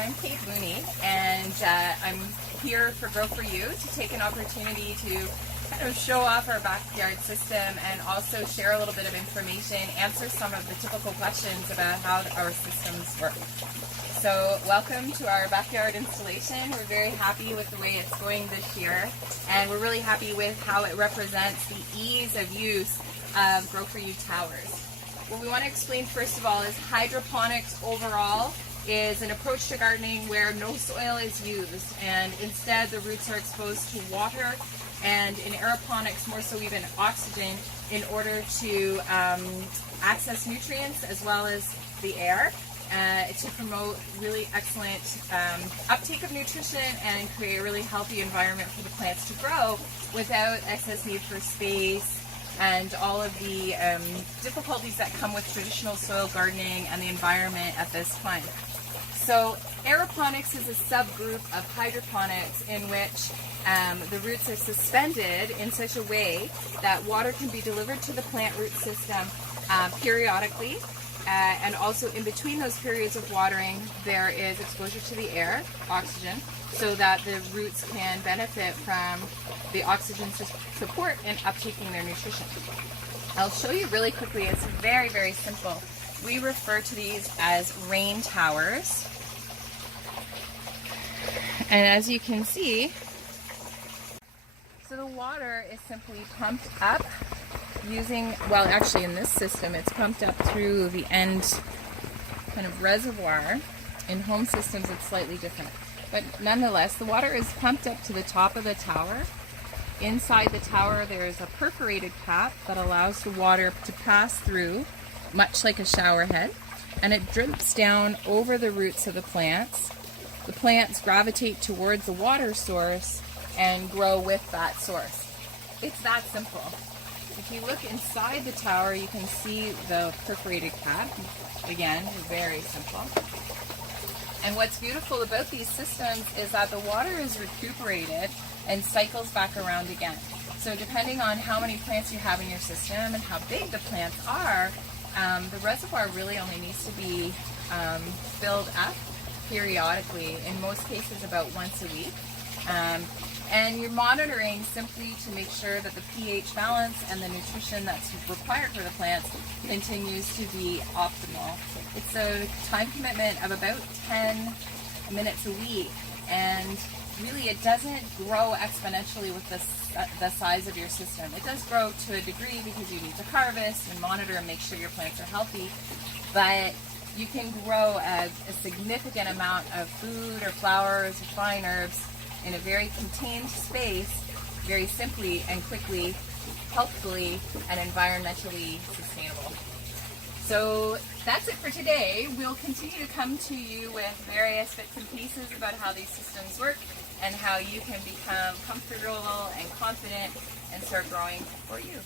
I'm Kate Mooney, and I'm here for Grow For You to take an opportunity to kind of show off our backyard system and also share a little bit of information, answer some of the typical questions about how our systems work. So welcome to our backyard installation. We're very happy with the way it's going this year, and we're really happy with how it represents the ease of use of Grow For You towers. What we want to explain first of all is hydroponics overall is an approach to gardening where no soil is used, and instead the roots are exposed to water, and in aeroponics more so even oxygen, in order to access nutrients as well as the air to promote really excellent uptake of nutrition and create a really healthy environment for the plants to grow without excess need for space and all of the difficulties that come with traditional soil gardening and the environment at this time. So aeroponics is a subgroup of hydroponics in which the roots are suspended in such a way that water can be delivered to the plant root system periodically, and also in between those periods of watering there is exposure to the air, oxygen, so that the roots can benefit from the oxygen support in uptaking their nutrition. I'll show you really quickly. It's very, very simple. We refer to these as rain towers. And as you can see, so the water is simply pumped up using, well actually in this system it's pumped up through the end kind of reservoir. In home systems it's slightly different. But nonetheless, the water is pumped up to the top of the tower. Inside the tower there is a perforated cap that allows the water to pass through, much like a shower head, and it drips down over the roots of the plants. The plants gravitate towards the water source and grow with that source. It's that simple. If you look inside the tower, you can see the perforated cap. Again, very simple. And what's beautiful about these systems is that the water is recuperated and cycles back around again. So depending on how many plants you have in your system and how big the plants are, the reservoir really only needs to be filled up periodically, in most cases about once a week. And you're monitoring simply to make sure that the pH balance and the nutrition that's required for the plants continues to be optimal. It's a time commitment of about 10 minutes a week, and really it doesn't grow exponentially with the size of your system. It does grow to a degree because you need to harvest and monitor and make sure your plants are healthy, but you can grow a significant amount of food or flowers or fine herbs in a very contained space, very simply and quickly, healthfully, and environmentally sustainable. So that's it for today. We'll continue to come to you with various bits and pieces about how these systems work and how you can become comfortable and confident and start growing for you.